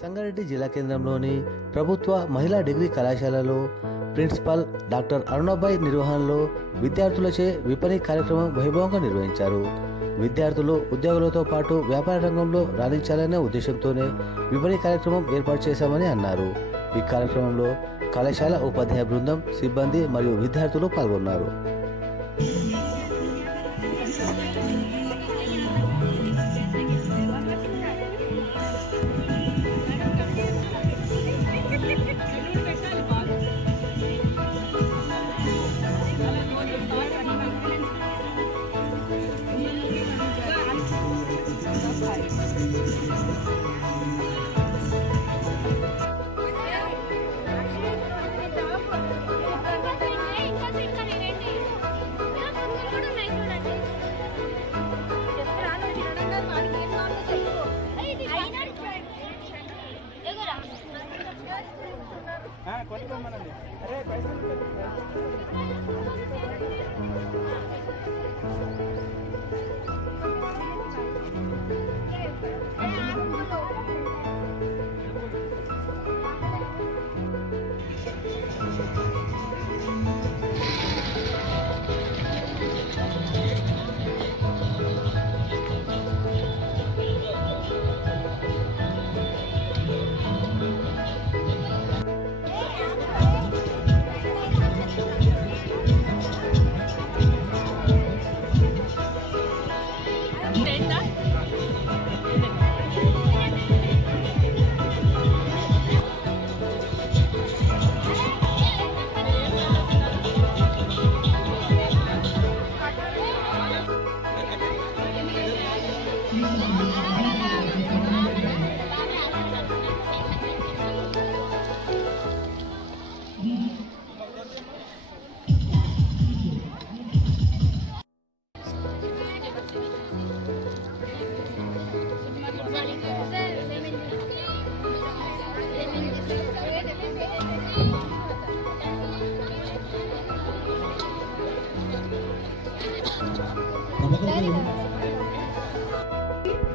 సంగారెడ్డి జిల్లా కేంద్రంలోని ప్రభుత్వ మహిళా డిగ్రీ కళాశాలలో ప్రిన్సిపాల్ డాక్టర్ అరుణాబాయ్ నిర్వహణలో విద్యార్థులచే విపణి కార్యక్రమం వైభవంగా నిర్వహించారు. విద్యార్థులు ఉద్యోగులతో పాటు వ్యాపార రంగంలో రాణించాలనే ఉద్దేశంతోనే విపణి కార్యక్రమం ఏర్పాటు చేశామని అన్నారు. ఈ కార్యక్రమంలో కళాశాల ఉపాధ్యాయ బృందం సిబ్బంది మరియు విద్యార్థులు పాల్గొన్నారు. عايزين كده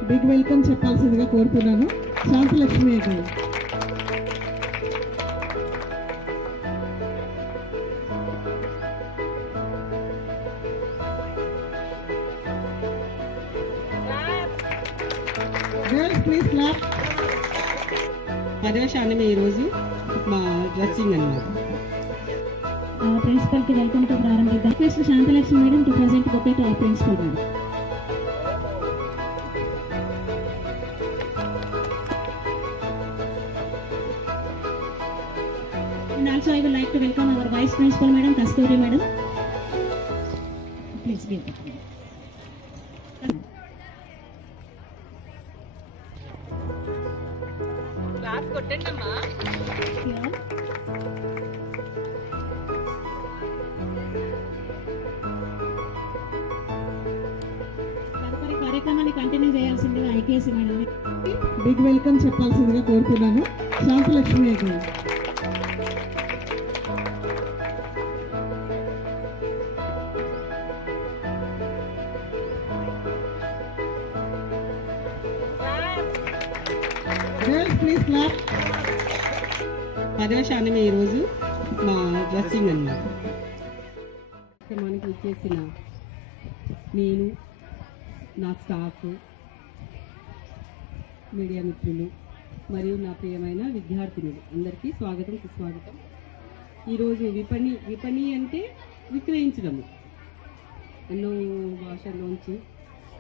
బిగ్ వెల్కమ్ చెప్పాల్సిందిగా కోరుతున్నాను శాంతలక్ష్మి గారు ప్లీజ్ క్లాప్ ఈరోజు మా డ్రెస్సింగ్ అన్నమాట ప్రిన్సిపల్కి వెల్కమ్ టు ప్రారంభిద్దాం Shantalakshmi madam to present bouquet to principal madam And also I would like to welcome our vice principal madam Kasturi madam. Please give. Claps కొట్టండి అమ్మా Here. తదుపరి కార్యక్రమాన్ని కంటిన్యూ చేయాల్సిందిగా madam big welcome చెప్పాల్సిందిగా కోరుతున్నాను Shanthalakshmi garu please clap పర్యవేశాన్ని ఈరోజు మా dressing అన్నమాట కార్యక్రమానికి ఇచ్చేసిన నేను నా స్టాఫ్ మీడియా మిత్రులు మరియు నా ప్రియమైన విద్యార్థినులు. అందరికీ స్వాగతం సుస్వాగతం. ఈరోజు విపణి విపణి అంటే విక్రయించడము. ఎన్నో భాషల్లోంచి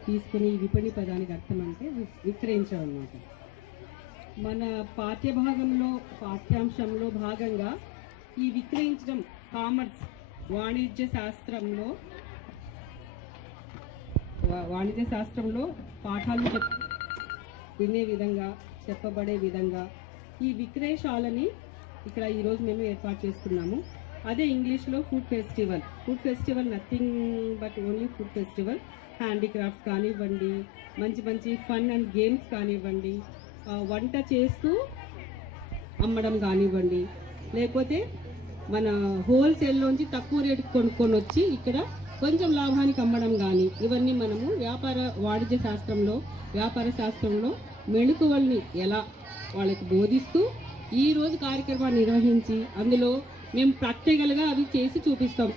తీసుకుని ఈ విపణి పదానికి అర్థం అంటే వి- విక్రయించడం అన్నమాట. మన పాఠ్యభాగంలో పాఠ్యాంశంలో భాగంగా ఈ విక్రయించడం కామర్స్ వాణిజ్య శాస్త్రంలో వాణిజ్య శాస్త్రంలో పాఠాలు చెప్ వినే విధంగా చెప్పబడే విధంగా ఈ విక్రయశాలని ఇక్కడ ఈరోజు మేము ఏర్పాటు చేసుకున్నాము. అదే ఇంగ్లీష్లో food festival. Food festival nothing but only food festival. Handicrafts కానివ్వండి మంచి మంచి ఫన్ అండ్ గేమ్స్ కానివ్వండి వంట చేస్తూ అమ్మడం కానివ్వండి. లేకపోతే మన హోల్సేల్లోంచి తక్కువ రేటుకి కొనుక్కొని వచ్చి ఇక్కడ కొంచెం లాభానికి అమ్మడం కానీ ఇవన్నీ మనము వ్యాపార వాణిజ్య శాస్త్రంలో వ్యాపార శాస్త్రంలో మెళుకువల్ని ఎలా వాళ్ళకి బోధిస్తూ ఈరోజు కార్యక్రమాన్ని నిర్వహించి అందులో మేము ప్రాక్టికల్గా అవి చేసి చూపిస్తాం.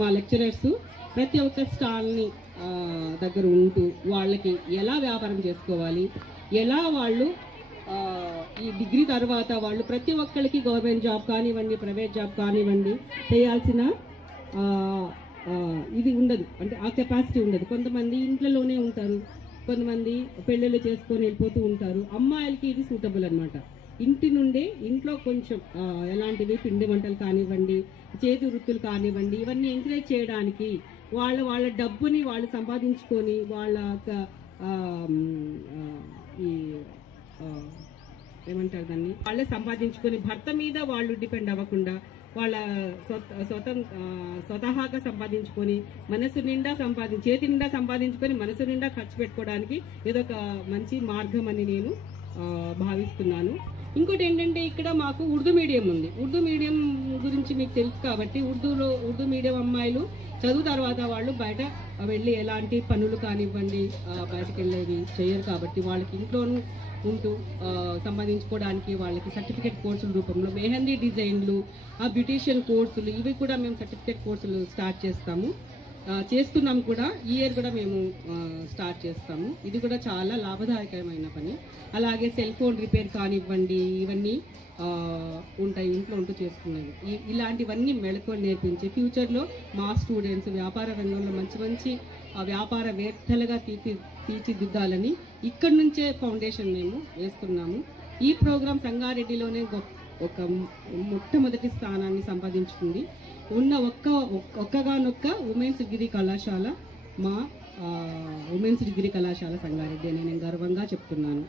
మా లెక్చరర్స్ ప్రతి ఒక్క స్టాల్ని దగ్గర ఉంటూ వాళ్ళకి ఎలా వ్యాపారం చేసుకోవాలి ఎలా వాళ్ళు ఈ డిగ్రీ తర్వాత వాళ్ళు ప్రతి ఒక్కరికి గవర్నమెంట్ జాబ్ కానివ్వండి ప్రైవేట్ జాబ్ కానివ్వండి చేయాల్సిన ఇది ఉండదు. అంటే ఆ కెపాసిటీ ఉండదు. కొంతమంది ఇంట్లోనే ఉంటారు. కొంతమంది పెళ్ళిళ్ళు చేసుకొని వెళ్ళిపోతూ ఉంటారు. అమ్మాయిలకి ఇది సూటబుల్ అనమాట ఇంటి నుండే ఇంట్లో కొంచెం ఎలాంటివి పిండి వంటలు కానివ్వండి చేతి వృత్తులు కానివ్వండి ఇవన్నీ ఎంకరేజ్ చేయడానికి వాళ్ళ వాళ్ళ డబ్బుని వాళ్ళు సంపాదించుకొని వాళ్ళ యొక్క, ఈ ఏమంటారు దాన్ని? వాళ్ళే సంపాదించుకొని భర్త మీద వాళ్ళు డిపెండ్ అవ్వకుండా వాళ్ళ స్వత స్వతం స్వతహాగా సంపాదించుకొని మనసు నిండా సంపాది చేతి నిండా సంపాదించుకొని మనసు నిండా ఖర్చు పెట్టుకోవడానికి ఇదొక మంచి మార్గం అని నేను భావిస్తున్నాను. ఇంకోటి ఏంటంటే ఇక్కడ మాకు ఉర్దూ మీడియం ఉంది. ఉర్దూ మీడియం గురించి మీకు తెలుసు కాబట్టి ఉర్దూలో ఉర్దూ మీడియం అమ్మాయిలు చదువు తర్వాత వాళ్ళు బయట వెళ్ళి ఎలాంటి పనులు కానివ్వండి బయటకు వెళ్ళేవి చేయరు కాబట్టి వాళ్ళకి ఇంట్లోనూ ఉంటూ సంపాదించుకోవడానికి వాళ్ళకి సర్టిఫికేట్ కోర్సుల రూపంలో మెహందీ డిజైన్లు ఆ బ్యూటీషియన్ కోర్సులు ఇవి కూడా మేము సర్టిఫికేట్ కోర్సులు స్టార్ట్ చేస్తాము. చేస్తున్నాం కూడా. ఈ ఇయర్ కూడా మేము స్టార్ట్ చేస్తాము. ఇది కూడా చాలా లాభదాయకమైన పని. అలాగే సెల్ ఫోన్ రిపేర్ కానివ్వండి ఇవన్నీ ఉంటాయి ఇంట్లో ఉంటూ చేసుకునేవి. ఇలాంటివన్నీ మెళకువలు నేర్పించి ఫ్యూచర్లో మా స్టూడెంట్స్ వ్యాపార రంగంలో మంచి మంచి వ్యాపారవేత్తలుగా తీర్చి తీర్చిదిద్దాలని ఇక్కడి నుంచే ఫౌండేషన్ మేము వేస్తున్నాము. ఈ ప్రోగ్రాం సంగారెడ్డిలోనే ఒక మొట్టమొదటి స్థానాన్ని సంపాదించుకుంది. ఉన్న ఒక్క ఒక్కగానొక్క ఉమెన్స్ డిగ్రీ కళాశాల మా ఉమెన్స్ డిగ్రీ కళాశాల సంగారెడ్డి అని నేను గర్వంగా చెప్తున్నాను.